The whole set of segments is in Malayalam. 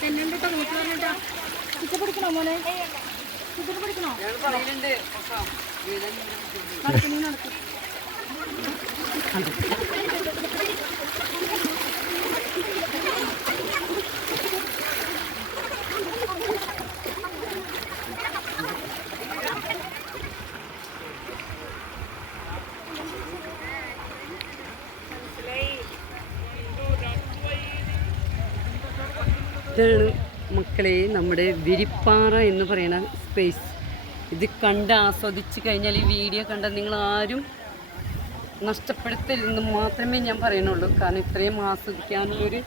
തെന്നുണ്ടോ നൂറ്റി പറഞ്ഞിട്ടാ ഇച്ച പിടിക്കണോ മോനെ ഇതിന് പിടിക്കണോ നടക്കുന്നു നടക്കും ഇതാണ് മക്കളെ നമ്മുടെ വിരിപ്പാറ എന്ന് പറയുന്ന സ്പേസ് ഇത് കണ്ട് ആസ്വദിച്ച് കഴിഞ്ഞാൽ ഈ വീഡിയോ കണ്ട നിങ്ങൾ ആരും നഷ്ടപ്പെടുത്തരുതെന്ന് മാത്രമേ ഞാൻ പറയുന്നുള്ളൂ കാരണം ഇത്രയും ആസ്വദിക്കാനുള്ളൊരു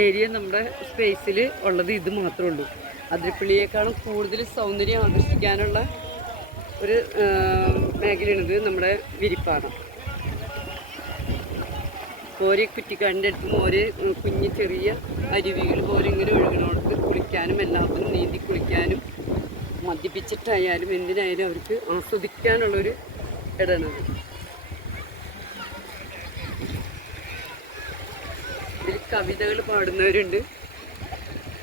ഏരിയ നമ്മുടെ സ്പേസിൽ ഉള്ളത് ഇത് മാത്രമേ ഉള്ളൂ. അതിരപ്പള്ളിയേക്കാളും കൂടുതൽ സൗന്ദര്യം ആകർഷിക്കാനുള്ള ഒരു മേഖലയാണിത് നമ്മുടെ വിരിപ്പാറ. ഓരോ കുറ്റിക്കാടിന്റെ അടുത്തും ഓരോ കുഞ്ഞ് ചെറിയ അരുവികൾ ഓരിങ്ങനെ ഒഴുകണോടത്ത് കുളിക്കാനും എല്ലാത്തിനും നീന്തി കുളിക്കാനും മദ്യപിച്ചിട്ടായാലും എന്തിനായാലും അവർക്ക് ആസ്വദിക്കാനുള്ളൊരു ഇടമാണ് ഇതിൽ കവിതകൾ പാടുന്നവരുണ്ട്.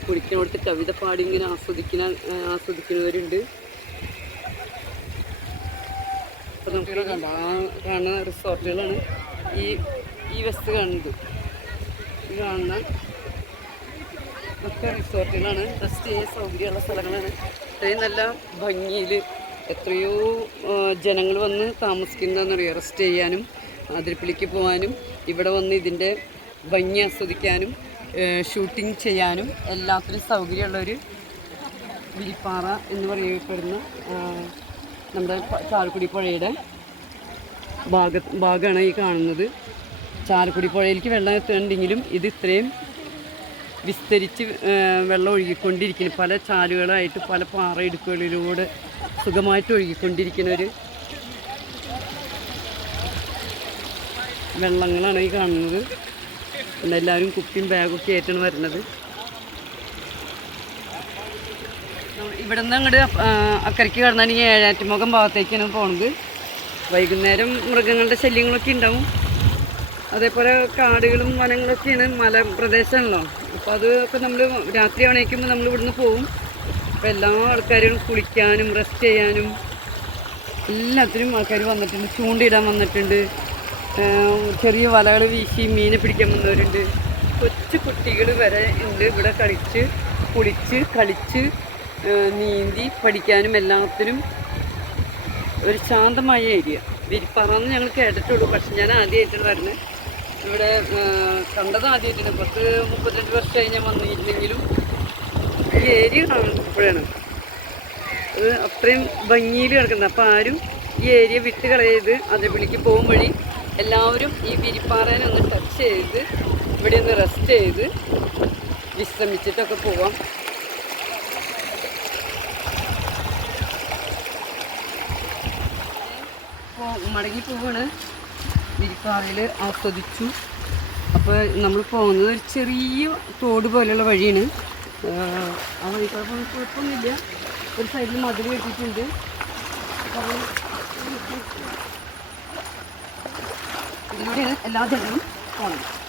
കുളിക്കണോടത്ത് കവിത പാടി ഇങ്ങനെ ആസ്വദിക്കുന്ന ആസ്വദിക്കുന്നവരുണ്ട്. അപ്പം നമുക്ക് കാണുന്ന റിസോർട്ടുകളാണ് ഈ ഈ ബസ് കാണുന്നത് ഈ കാണുന്ന ഒക്കെ റിസോർട്ടുകളാണ് സ്റ്റേ സൗകര്യമുള്ള സ്ഥലങ്ങളാണ്. അത്രയും നല്ല ഭംഗിയിൽ എത്രയോ ജനങ്ങൾ വന്ന് താമസിക്കുന്നതെന്നറിയാം റെസ്റ്റ് ചെയ്യാനും അതിരിപ്പിളിക്ക് പോകാനും ഇവിടെ വന്ന് ഇതിന്റെ ഭംഗി ആസ്വദിക്കാനും ഷൂട്ടിംഗ് ചെയ്യാനും എല്ലാത്തിനും സൗകര്യമുള്ളൊരു വിരിപ്പാറ എന്ന് പറയപ്പെടുന്ന നമ്മുടെ ചാലക്കുടി പുഴയുടെ ഭാഗ ഭാഗമാണ് ഈ കാണുന്നത്. ചാലക്കുടി പുഴയിലേക്ക് വെള്ളം എത്തുന്നുണ്ടെങ്കിലും ഇത് ഇത്രയും വിസ്തരിച്ച് വെള്ളം ഒഴുകിക്കൊണ്ടിരിക്കുന്നു. പല ചാലുകളായിട്ട് പല പാറയിടുക്കുകളിലൂടെ സുഖമായിട്ട് ഒഴുകിക്കൊണ്ടിരിക്കുന്ന ഒരു വെള്ളങ്ങളാണ് ഈ കാണുന്നത്. എല്ലാവരും കുപ്പിയും ബാഗൊക്കെ ആയിട്ടാണ് വരുന്നത്. ഇവിടെ നിന്ന് അങ്ങോട്ട് അക്കരയ്ക്ക് കടന്നാണെങ്കിൽ ഏഴാറ്റുമുഖം ഭാഗത്തേക്കാണ് പോണത്. വൈകുന്നേരം മൃഗങ്ങളുടെ ശല്യങ്ങളൊക്കെ ഉണ്ടാവും. അതേപോലെ കാടുകളും വനങ്ങളൊക്കെയാണ് മല പ്രദേശമാണല്ലോ അപ്പോൾ അതൊക്കെ നമ്മൾ രാത്രി അണയിക്കുമ്പോൾ നമ്മൾ ഇവിടുന്ന് പോവും. അപ്പോൾ എല്ലാ ആൾക്കാരും കുളിക്കാനും റെസ്റ്റ് ചെയ്യാനും എല്ലാത്തിനും ആൾക്കാർ വന്നിട്ടുണ്ട്. ചൂണ്ടയിടാൻ വന്നിട്ടുണ്ട്. ചെറിയ വലകൾ വീശി മീനെ പിടിക്കാൻ വന്നവരുണ്ട്. കൊച്ചു കുട്ടികൾ വരെ ഉണ്ട് ഇവിടെ കളിച്ച് കുളിച്ച് കളിച്ച് നീന്തി പഠിക്കാനും എല്ലാത്തിനും. ഒരു ശാന്തമായ ഏരിയ. പറഞ്ഞ് ഞങ്ങൾ കേട്ടിട്ടുള്ളൂ. പക്ഷെ ഞാൻ ആദ്യമായിട്ടാണ് വരുന്നത് ഇവിടെ കണ്ടത് ആദ്യമായിട്ടാണ്. പത്ത് മുപ്പത്തിരണ്ട് വർഷമായി ഞാൻ വന്നിരുന്നെങ്കിലും ഈ ഏരിയ കാണുമ്പോഴാണ് അത് അത്രയും ഭംഗിയിൽ കിടക്കുന്നത്. അപ്പോൾ ആരും ഈ ഏരിയ വിട്ട് കളയരുത്. അതിരപ്പള്ളിക്ക് പോകും വഴി എല്ലാവരും ഈ വിരിപ്പാറേനെ ഒന്ന് ടച്ച് ചെയ്ത് ഇവിടെ ഒന്ന് റെസ്റ്റ് ചെയ്ത് വിശ്രമിച്ചിട്ടൊക്കെ പോവാം. മടങ്ങി പോവാണ്. വിരിപ്പാറയിൽ ആസ്വദിച്ചു. അപ്പോൾ നമ്മൾ പോകുന്നത് ഒരു ചെറിയ തോട് പോലെയുള്ള വഴിയാണ്. ആ വഴി കുഴപ്പം കുഴപ്പമൊന്നുമില്ല. ഒരു സൈഡിൽ മതിൽ കെട്ടിയിട്ടുണ്ട്. ഇതിലൂടെയാണ് എല്ലാ ദിവസവും പോകുന്നത്